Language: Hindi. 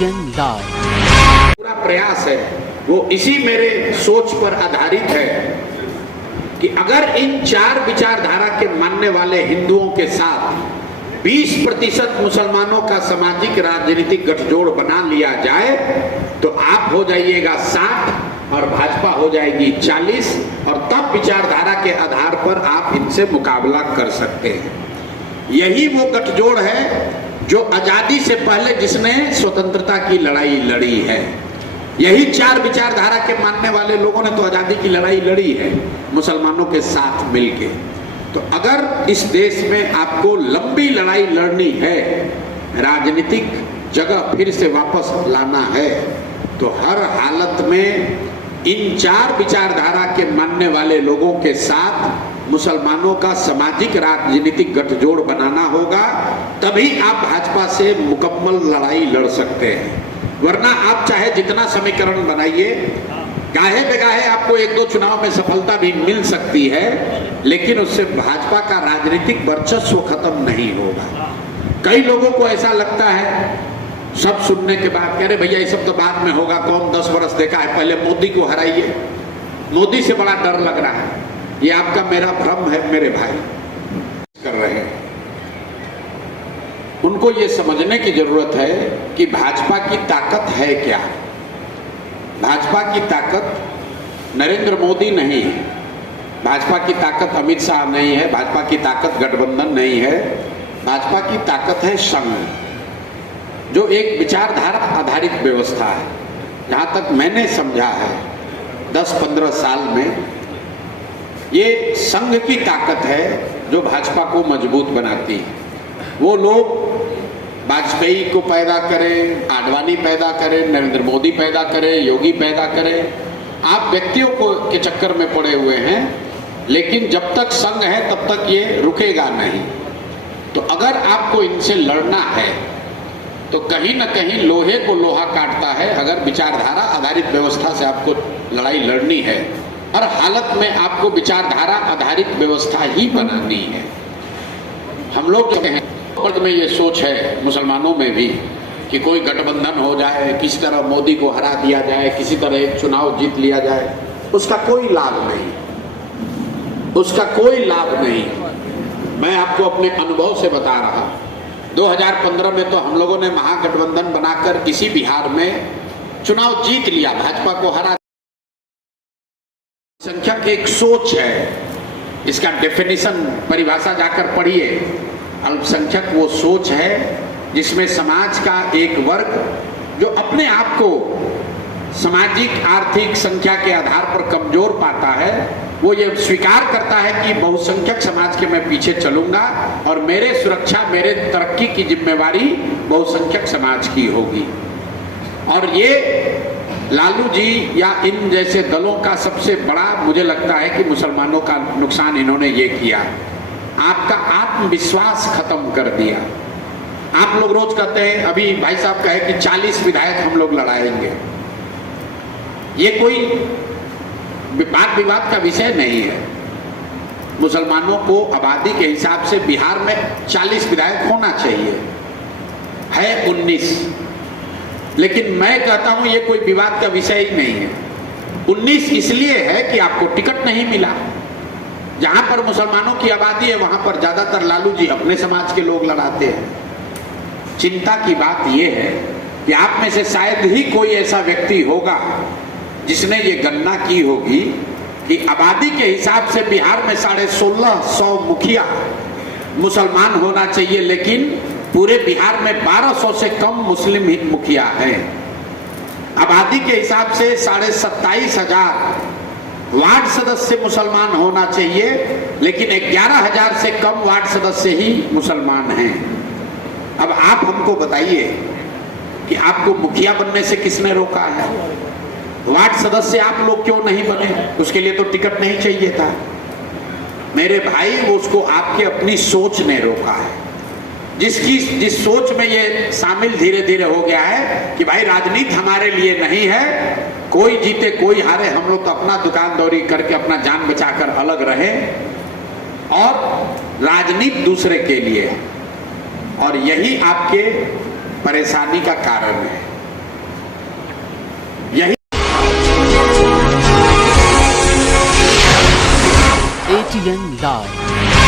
ABN live. पूरा प्रयास है वो इसी मेरे सोच पर आधारित है कि अगर इन चार विचारधारा के मानने वाले हिंदुओं के साथ 20% मुसलमानों का सामाजिक राजनीतिक गठजोड़ बना लिया जाए तो आप हो जाइएगा 60 और भाजपा हो जाएगी 40 और तब विचारधारा के आधार पर आप इनसे मुकाबला कर सकते हैं। यही वो गठजोड़ है जो आजादी से पहले जिसने स्वतंत्रता की लड़ाई लड़ी है। यही चार विचारधारा के मानने वाले लोगों ने तो आजादी की लड़ाई लड़ी है मुसलमानों के साथ मिलके। तो अगर इस देश में आपको लंबी लड़ाई लड़नी है, राजनीतिक जगह फिर से वापस लाना है, तो हर हालत में इन चार विचारधारा के मानने वाले लोगों के साथ मुसलमानों का सामाजिक राजनीतिक गठजोड़ बनाना होगा, तभी आप भाजपा से मुकम्मल लड़ाई लड़ सकते हैं। वरना आप चाहे जितना समीकरण बनाइए, गाहे बेगाहे आपको एक दो चुनाव में सफलता भी मिल सकती है, लेकिन उससे भाजपा का राजनीतिक वर्चस्व खत्म नहीं होगा। कई लोगों को ऐसा लगता है सब सुनने के बाद, कह रहे भैया ये सब तो बाद में होगा, कौन 10 वर्ष देखा है, पहले मोदी को हराइए, मोदी से बड़ा डर लग रहा है। ये आपका मेरा भ्रम है मेरे भाई कर रहे हैं। उनको ये समझने की जरूरत है कि भाजपा की ताकत है क्या। भाजपा की ताकत नरेंद्र मोदी नहीं है, भाजपा की ताकत अमित शाह नहीं है, भाजपा की ताकत गठबंधन नहीं है, भाजपा की ताकत है संघ, जो एक विचारधारा आधारित व्यवस्था है। जहां तक मैंने समझा है 10-15 साल में, ये संघ की ताकत है जो भाजपा को मजबूत बनाती है। वो लोग वाजपेयी को पैदा करें, आडवाणी पैदा करें, नरेंद्र मोदी पैदा करें, योगी पैदा करें, आप व्यक्तियों को के चक्कर में पड़े हुए हैं, लेकिन जब तक संघ है तब तक ये रुकेगा नहीं। तो अगर आपको इनसे लड़ना है तो कहीं ना कहीं लोहे को लोहा काटता है। अगर विचारधारा आधारित व्यवस्था से आपको लड़ाई लड़नी है, हर हालत में आपको विचारधारा आधारित व्यवस्था ही बनानी है। हम लोग जो हैं वर्ग में ये सोच है मुसलमानों में भी कि कोई गठबंधन हो जाए, किसी तरह मोदी को हरा दिया जाए, किसी तरह एक चुनाव जीत लिया जाए, उसका कोई लाभ नहीं, उसका कोई लाभ नहीं। मैं आपको अपने अनुभव से बता रहा, 2015 में तो हम लोगों ने महागठबंधन बनाकर किसी बिहार में चुनाव जीत लिया, भाजपा को हरा। संख्यक एक सोच है, इसका डेफिनेशन परिभाषा जाकर पढ़िए। अल्पसंख्यक वो सोच है जिसमें समाज का एक वर्ग जो अपने आप को सामाजिक आर्थिक संख्या के आधार पर कमजोर पाता है, वो ये स्वीकार करता है कि बहुसंख्यक समाज के मैं पीछे चलूंगा और मेरे सुरक्षा मेरे तरक्की की जिम्मेवारी बहुसंख्यक समाज की होगी। और ये लालू जी या इन जैसे दलों का सबसे बड़ा मुझे लगता है कि मुसलमानों का नुकसान इन्होंने ये किया, आपका आत्मविश्वास खत्म कर दिया। आप लोग रोज कहते हैं, अभी भाई साहब कहे कि 40 विधायक हम लोग लड़ाएंगे। ये कोई वाद विवाद का विषय नहीं है। मुसलमानों को आबादी के हिसाब से बिहार में 40 विधायक होना चाहिए, है 19, लेकिन मैं कहता हूं ये कोई विवाद का विषय ही नहीं है। 19 इसलिए है कि आपको टिकट नहीं मिला। जहां पर मुसलमानों की आबादी है वहां पर ज्यादातर लालू जी अपने समाज के लोग लड़ाते हैं। चिंता की बात यह है कि आप में से शायद ही कोई ऐसा व्यक्ति होगा जिसने ये गणना की होगी कि आबादी के हिसाब से बिहार में 1650 मुखिया मुसलमान होना चाहिए, लेकिन पूरे बिहार में 1200 से कम मुस्लिम मुखिया हैं। आबादी के हिसाब से 27,500 वार्ड सदस्य मुसलमान होना चाहिए, लेकिन 11,000 से कम वार्ड सदस्य ही मुसलमान हैं। अब आप हमको बताइए कि आपको मुखिया बनने से किसने रोका है? वार्ड सदस्य आप लोग क्यों नहीं बने? उसके लिए तो टिकट नहीं चाहिए था मेरे भाई, वो उसको आपके अपनी सोच ने रोका है। जिस सोच में ये शामिल धीरे धीरे हो गया है कि भाई राजनीति हमारे लिए नहीं है, कोई जीते कोई हारे, हम लोग तो अपना दुकानदौरी करके अपना जान बचाकर अलग रहे, और राजनीति दूसरे के लिए है। और यही आपके परेशानी का कारण है। KTN Live।